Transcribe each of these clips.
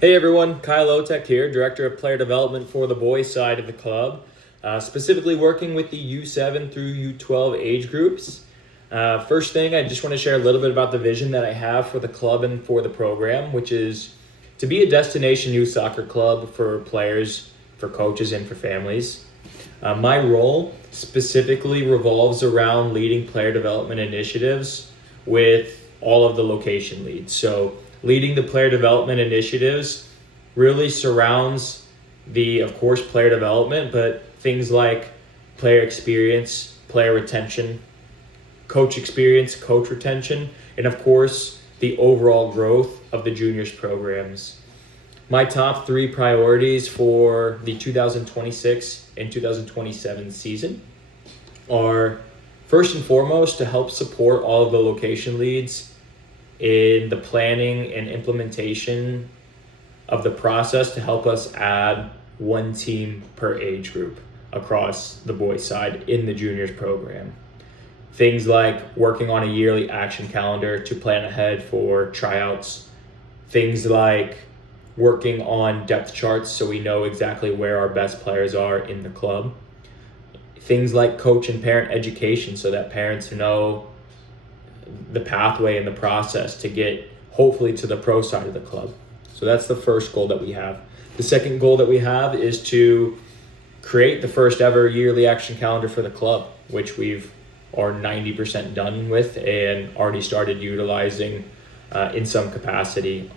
Hey everyone, Kyle Otek here, Director of Player Development for the boys side of the club, specifically working with the U7 through U12 age groups. First thing, I just want to share a little bit about the vision that I have for the club and for the program, which is to be a destination youth soccer club for players, for coaches, and for families. My role specifically revolves around leading player development initiatives with all of the location leads. So leading the player development initiatives really surrounds of course, player development, but things like player experience, player retention, coach experience, coach retention, and of course, the overall growth of the juniors programs. My top three priorities for the 2026 and 2027 season are first and foremost to help support all of the location leads in the planning and implementation of the process to help us add one team per age group across the boys side in the juniors program. Things like working on a yearly action calendar to plan ahead for tryouts. Things like working on depth charts so we know exactly where our best players are in the club. Things like coach and parent education so that parents know the pathway and the process to get hopefully to the pro side of the club. So that's the first goal that we have. The second goal that we have is to create the first ever yearly action calendar for the club, which we've are 90% done with and already started utilizing in some capacity.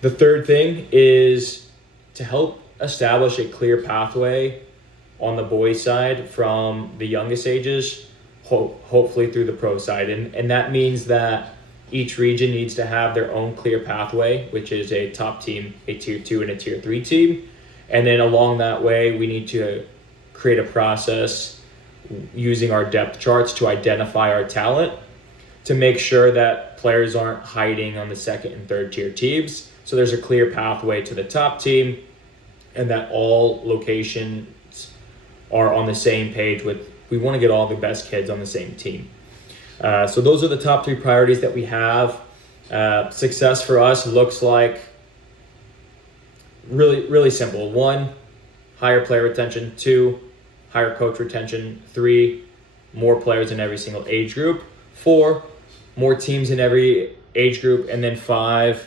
The third thing is to help establish a clear pathway on the boys side from the youngest ages hopefully through the pro side. And that means that each region needs to have their own clear pathway, which is a top team, a tier 2 and a tier 3 team. And then along that way, we need to create a process using our depth charts to identify our talent, to make sure that players aren't hiding on the second and third tier teams. So there's a clear pathway to the top team and that all locations are on the same page with we want to get all the best kids on the same team. So those are the top three priorities that we have. Success for us looks like really simple. 1, higher player retention. 2, higher coach retention. 3, more players in every single age group. 4, more teams in every age group. And then 5,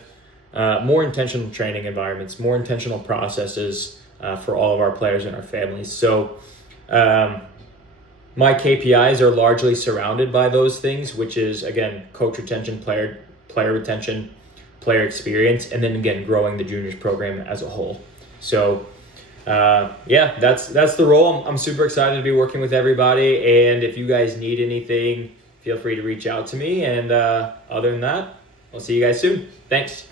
more intentional training environments, more intentional processes for all of our players and our families. So my KPIs are largely surrounded by those things, which is, again, coach retention, player retention, player experience, and then, again, growing the juniors program as a whole. So, that's the role. I'm super excited to be working with everybody, and if you guys need anything, feel free to reach out to me. And other than that, I'll see you guys soon. Thanks.